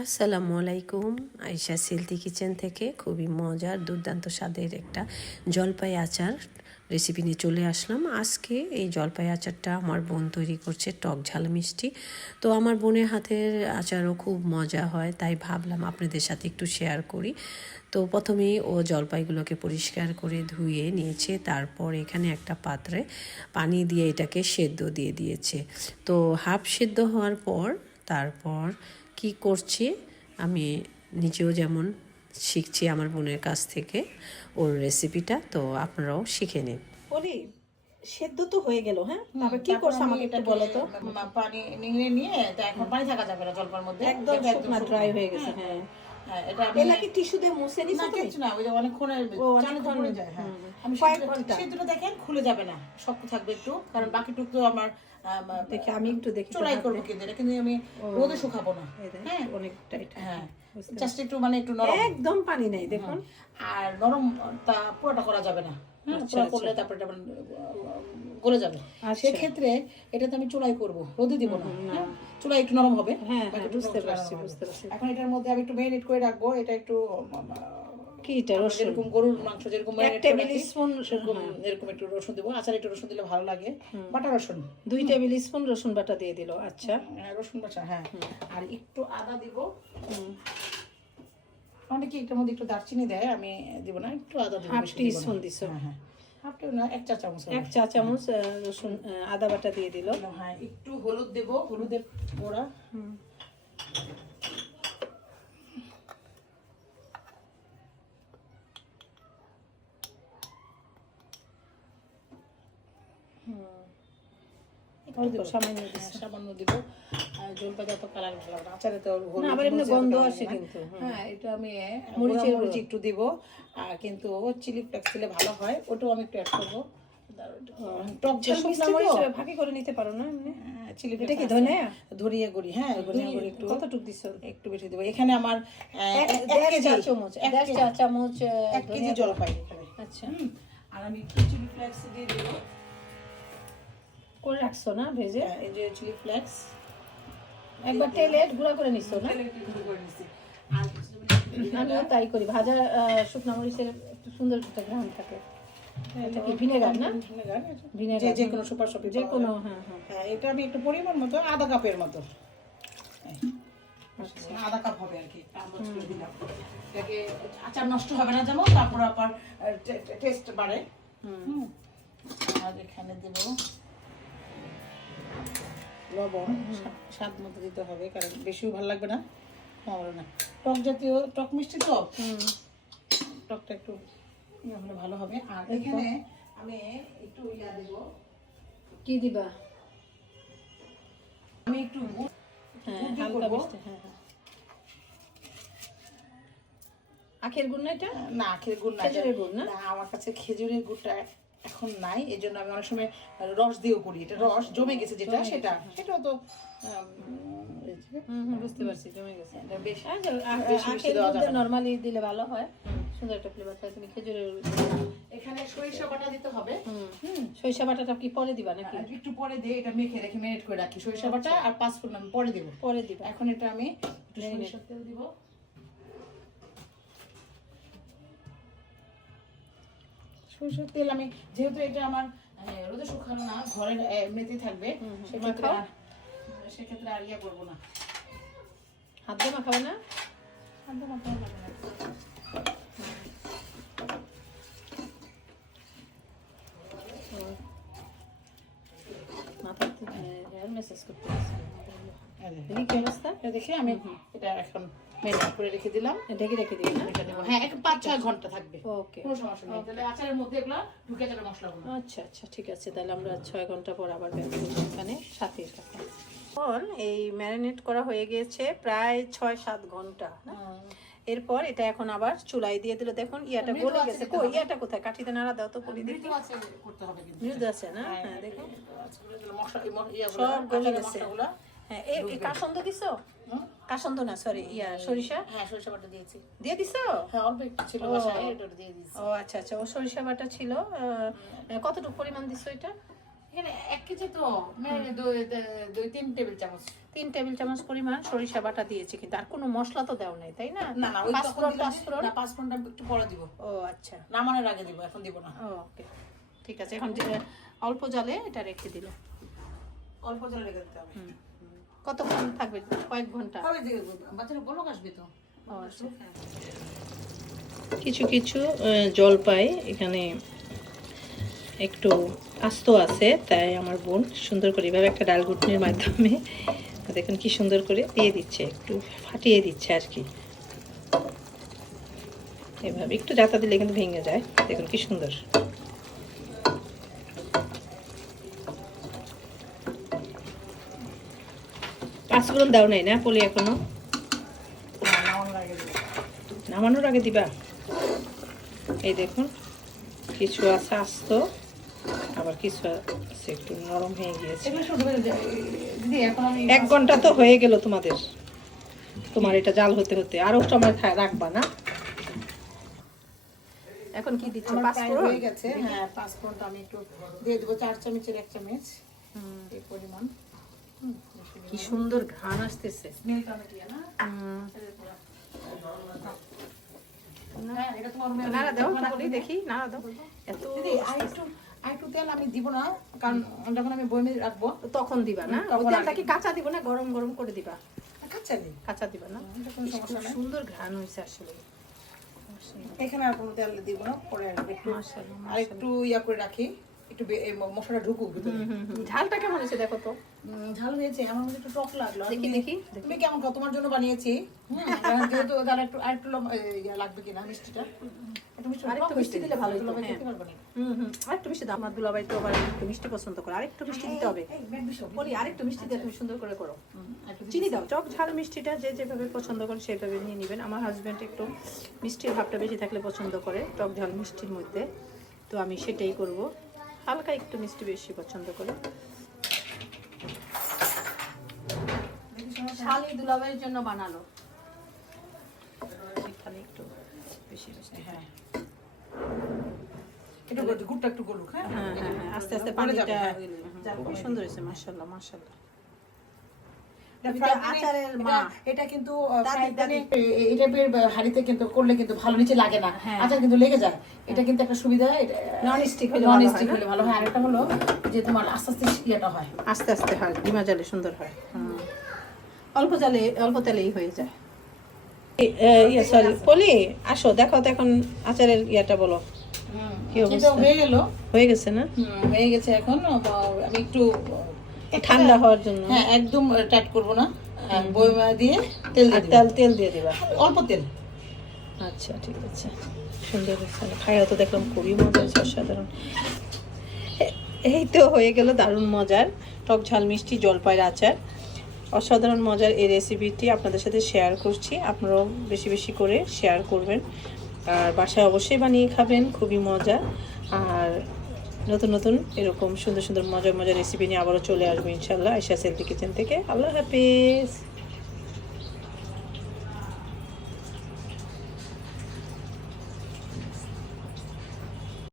আসসালামু আলাইকুম। আয়েশা সিলতি কিচেন থেকে খুবই মজার দুর্দান্ত স্বাদের একটা জলপাই আচার রেসিপি নিয়ে চলে আসলাম। আজকে এই জলপাই আচারটা আমার বোন তৈরি করছে, টক ঝাল মিষ্টি। তো আমার বোনের হাতের আচারও খুব মজা হয়, তাই ভাবলাম আপনাদের সাথে একটু শেয়ার করি। তো প্রথমেই ও জলপাইগুলোকে পরিষ্কার করে ধুয়ে নিয়েছে, তারপর এখানে একটা পাত্রে পানি দিয়ে এটাকে সেদ্ধ দিয়ে দিয়েছে। তো হাফ সেদ্ধ হওয়ার পর তারপর কি করছি আমি নিজেও যেমন শিখছি আমার বোনের কাছ থেকে ওর রেসিপিটা, তো আপনারাও শিখে নিন। বলি সেদ্ধ তো হয়ে গেল, হ্যাঁ, তারপর কি করছ আমাকে একটু বলো তো। পানি নিংড়ে নিয়ে তা এখন পানি থাকা যাবে না জলপার মধ্যে, একদম শুকনা ড্রাই হয়ে গেছে। হ্যাঁ, হ্যাঁ, এটা আমি এলা কি টিস্যু দিয়ে মুছে নিছো না তুমি? কিছু না, ওই যে অনেকক্ষণ অনেকক্ষণ পড়ে যায়। হ্যাঁ, আমি কয়েক ঘন্টা সেদ্ধটা দেখেন খুলে যাবে না, শক্ত থাকবে একটু, কারণ বাকিটুকু তো আমার দেখি, আমি একটু দেখি চড়াই করবো, কিন্তু এটা কিন্তু আমি রোদে শুকাবো না। হ্যাঁ, অনেক টাইট। হ্যাঁ, জাস্ট একটু মানে একটু নরম, একদম পানি নাই দেখুন। আর নরম তা পুরোটা করা যাবে না। হ্যাঁ, পুরো করলে তারপরে এটা গলে যাবে। সেক্ষেত্রে এটা তো আমি চুলাই করব, রোদে দিব না। হ্যাঁ, চুলাই একটু নরম হবে। হ্যাঁ, বুঝতে পারছি বুঝতে পারছি। এখন এটার মধ্যে আমি একটু ম্যারিনেট করে রাখবো। এটা একটু কি এটা রসুন, যেরকম গরুর মাংস যেরকম এক টেবিল স্পুন, সেরকম এরকম একটু রসুন দেবো। আচার একটু রসুন দিলে ভালো লাগে, বাটা রসুন 2 টেবিল স্পুন রসুন বাটা দিয়ে দিল। আচ্ছা, রসুন বাটা। হ্যাঁ, আর একটু আদা দিব। অনেকে এটার মধ্যে একটু দারচিনি দেয়, আমি দিব না, একটু আদা দিব। হাফ টি স্পুন দিছো? হ্যাঁ হ্যাঁ, হাফ টি না, 1 চা চামচ। 1 চা চামচ রসুন আদা বাটা দিয়ে দিল। হ্যাঁ, একটু হলুদ দেব, হলুদের গুঁড়া। সামান্য দিব। জলপাই তো কালার ভালো না, আচারে তো আবার এমনি গন্ধ আসে কিন্তু। হ্যাঁ, এটা আমি মরিচ একটু দিব, কিন্তু চিলি ফ্লেক্স দিলে ভালো হয়, ওটাও আমি একটু অ্যাড করবো। টক ঝাল মিষ্টি তো ভাগে করে নিতে পারো না এমনি? চিলি এটা কি ধনিয়া? ধনিয়া গুঁড়ি। হ্যাঁ, ধনিয়া গুঁড়ি একটু। কতটুকু দিছো? একটু বেশি দেবো। এখানে আমার 1 চা চামচ, 1 চা চামচ 1 কেজি জলপাই এখানে। আচ্ছা, আর আমি চিলি ফ্লেক্স দিয়ে দেব। করে রাখছো না ভেজে? এই যে চিলি ফ্লেক্স একবার তেলে গুঁড়া করে নিছো না? আমিও তাই করি, ভাজা শুকনো মরিচের একটু সুন্দর একটা ঘ্রাণ থাকে। এটা কি ভিনেগার না? ভিনেগার, যে কোনো সুপার শপে যে কোনো। হ্যাঁ হ্যাঁ, হ্যাঁ, এটা আমি একটু পরিমাণ মতো আধা কাপের মতো, আধা কাপ হবে আর কি। এটাকে আচার নষ্ট হবে না যেমন, তারপর আবার টেস্ট বাড়ে। আর এখানে দেব লবণ, স্বাদ মতো দিতে হবে, কারণ বেশিও ভালো লাগবে না, হবে না। টক জাতীয়, টক মিষ্টি তো, টকটা একটু হলে ভালো হবে। আর এখানে আমি একটু দেব। কি দিবা? আমি একটু হালকা মিষ্টি। হ্যাঁ হ্যাঁ, আখের গুড় না এটা? না, আখের গুড় না, খেজুরের গুড় না? আমার কাছে খেজুরের গুড়টা এখন নাই, এই জন্য আমি অনেক সময় রস দিয়েও করি। এটা রস জমে গেছে যেটা, সেটাও তো বুঝতে পারছি, জমে গেছে। বেশ আখের গুড় নরমালি দিলে ভালো হয়, সুন্দর একটা ফ্লেভার থাকে। তুমি খেজুরের এখানে সরিষা বাটা দিতে হবে। সরিষা বাটাটা কি পরে দিবা নাকি? একটু পরে দিয়ে এটা মেখে রেখে ম্যারিনেট করে রাখি। সরিষা বাটা আর 5 ফোড়ন আমি পরে দেব। পরে দিবা। এখন এটা আমি একটু সরিষার তেল দিব। সরিষার তেল আমি, যেহেতু এটা আমার রোদে শুকানো না, ঘরে এমনিতেই থাকবে, সেক্ষেত্রে আর ইয়ে করবো না। হাত দিয়ে মাখাবে না? হাত দিয়ে মাখানো লাগে না। মাথাতে এয়ার মেসেজ করতে আছে। দেখি কি অবস্থা। দেখে আমি এটা এখন ম্যারিনেট করে রেখে দিলাম। ঢেকে রেখে দিই না? হ্যাঁ, একটু 5-6 ঘন্টা থাকবে। ওকে, কোনো সমস্যা নেই। তাহলে আচারের মধ্যে এগুলো ঢুকে যাবে মশলাগুলো। আচ্ছা আচ্ছা, ঠিক আছে। তাহলে আমরা 6 ঘন্টা পর আবার ব্যাক করব এখানে সাথে সাথে। এখন এই ম্যারিনেট করা হয়ে গিয়েছে প্রায় 6-7 ঘন্টা। এরপর এটা এখন আবার চুলাই দিয়ে দিল। দেখুন ইয়াটা গলে গেছে। কই ইয়াটা কোথায়? কাঠিতে নাড়া দাও তো, পুলি দেখি। করতে হবে কিন্তু মৃদু আছে না? হ্যাঁ, দেখো মশলা সব গলে গেছে। হ্যাঁ, এই কাসন্দ দিছো? কাসন্দ না, সরি, সরিষা। হ্যাঁ, সরিষা বাটা দিয়েছি। দিয়ে দিছো? হ্যাঁ, অল্প একটু ছিল বাসায়, এটা দিয়ে দিয়েছি। ও আচ্ছা আচ্ছা, ও সরিষা বাটা ছিল। কতটুকু পরিমাণ দিছো এটা? এখানে 1 কেজি তো মানে 2-3 টেবিল চামচ। 3 টেবিল চামচ পরিমাণ সরিষা বাটা দিয়েছি, কিন্তু আর কোনো মশলা তো দেও নাই, তাই না? না না, ওই তখন দিলাম, পাঁচফোড়ন। না 5 ফোড়নটা একটু পরে দিব, ও আচ্ছা, নামানোর আগে দিব, এখন দিব না। ওকে ঠিক আছে। এখন অল্প জালে এটা রেখে দিল। অল্প জল রেখে দিতে হবে। কতক্ষণ থাকবে? কয়েক ঘন্টা? হবে যে বাচ্চারা বলক আসবে তো। ও আচ্ছা। কিছু কিছু জলপাই এখানে একটু আস্ত আছে, তাই আমার বোন সুন্দর করে এভাবে একটা ডাল ঘুটনির মাধ্যমে দেখুন কি সুন্দর করে দিয়ে দিচ্ছে, একটু ফাটিয়ে দিচ্ছে আর কি। এভাবে একটু জাতা দিলে কিন্তু ভেঙে যায়, দেখুন কি সুন্দর। পাঁচফোড়ন দাও নাই না পলি এখনো? নামানোর আগে দিবা। এই দেখুন কিছু আছে আস্ত, আবার কিছু আছে একটু নরম হয়ে গিয়েছে। দিদি এখন আমি 1 ঘন্টা তো হয়ে গেল তোমাদের, তোমার এটা জাল হতে হতে আরো সময় রাখবা না? এখন কি দিচ্ছ? আমার প্রায় পাঁচফোড়ন হয়ে গেছে। হ্যাঁ, 5 ফোড়নটা আমি একটু দিয়ে দেবো, 4 চামচের 1 চামচ এই পরিমাণ। কি সুন্দর ঘ্রাণ আসতেছে। স্মেলটা আমি দিয়ে না। হ্যাঁ, এটা তোমার নাড়া দাও বলি, দেখি নাড়া দাও। এত দিদি আর একটু তেল আমি দিব না, কারণ যখন আমি বয়মে রাখবো তখন দিবা না? তখন ওই তেলটা আগে কি কাঁচা দিব না গরম গরম করে দিবা? কাঁচা দিই, কাঁচা দিবা না? এটা কোনো সমস্যা নাই। সুন্দর ঘ্রাণ হয়েছে আসলে। এখানে আর কোনো তেল দিব না, পরে একটু মাশাআল্লাহ, আর একটু ইয়া করে রাখি, একটু এই মশলাটা ঢুকুক ভিতরে। ঝালটা কেমন হয়েছে দেখো তো। ঝাল হয়েছে, আমার মধ্যে একটু টক লাগলো। দেখি দেখি তুমি কেমন খাও? তোমার জন্য বানিয়েছি। যেহেতু তার একটু আরেকটু ইয়া লাগবে কিনা মিষ্টিটা, একটু মিষ্টি, আরেকটু মিষ্টি দিলে ভালো হতো। ভালো হ্যাঁ। খেতে পারবো না। আরেকটু মিষ্টি দাও। আমার দুলাভাই তো আবার একটু মিষ্টি পছন্দ করে, আরেকটু মিষ্টি দিতে হবে। এই ব্যাগ বিষয় বলি আরেকটু মিষ্টি দিয়ে তুমি সুন্দর করে করো। একটু চিনি দাও, টক ঝাল মিষ্টিটা যে যেভাবে পছন্দ করে সেভাবে নিয়ে নেবেন। আমার হাজব্যান্ড একটু মিষ্টির ভাবটা বেশি থাকলে পছন্দ করে, টক ঝাল মিষ্টির মধ্যে, তো আমি সেটাই করব। হালকা একটু মিষ্টি বেশি পছন্দ করে। শালি দুলাভাইয়ের জন্য বানালো, এখানে একটু বেশি মিষ্টি। হ্যাঁ, একটু গুড়টা একটু গলুক। হ্যাঁ হ্যাঁ হ্যাঁ হ্যাঁ, আস্তে আস্তে পরে যাবে, পানিটা হ্যাঁ। খুব সুন্দর হয়েছে। মাশাআল্লাহ মাশাআল্লাহ। আচারের মা। এটা কিন্তু দাদি, দাদি। এই টাইপের হাঁড়িতে কিন্তু করলে কিন্তু ভালো নিচে লাগে না, হ্যাঁ। আচার কিন্তু লেগে যায়। এটা কিন্তু একটা সুবিধা, নন স্টিক হলে নন ভালো হয় স্টিক না? হলে ভালো হয়। আর এটা হলো যে তোমার আস্তে আস্তে ইয়েটা হয়। আস্তে আস্তে হয়, ডিমা জালে সুন্দর হয়। অল্প জালে অল্প তেলেই হয়ে যায়। ইয়ে সরি পলি, আসো দেখো তো এখন আচারের ইয়েটা বলো কি এটা অবস্থা। হয়ে গেল, হয়ে গেছে না? হয়ে গেছে। এখন আমি একটু ঠান্ডা হওয়ার জন্য। হ্যাঁ, একদম টাইট করব না, বয়মা দিয়ে তেল দিয়ে আর দিবো। তেল দিয়ে দিবা। অল্প তেল। আচ্ছা ঠিক আছে, সুন্দর হয়েছে। খাইয়া তো দেখলাম খুবই মজা হয়েছে, অসাধারণ। এই তো হয়ে গেল দারুণ মজার টক ঝাল মিষ্টি জলপাইয়ের আচার। অসাধারণ মজার এই রেসিপিটি আপনাদের সাথে শেয়ার করছি, আপনারাও বেশি বেশি করে শেয়ার করবেন আর বাসায় অবশ্যই বানিয়ে খাবেন, খুবই মজা। আর নতুন নতুন এরকম সুন্দর সুন্দর মজার মজার রেসিপি নিয়ে আবারও চলে আসবো ইনশাল্লাহ আয়েশা হেলদি কিচেন থেকে। আল্লাহ হাফিজ।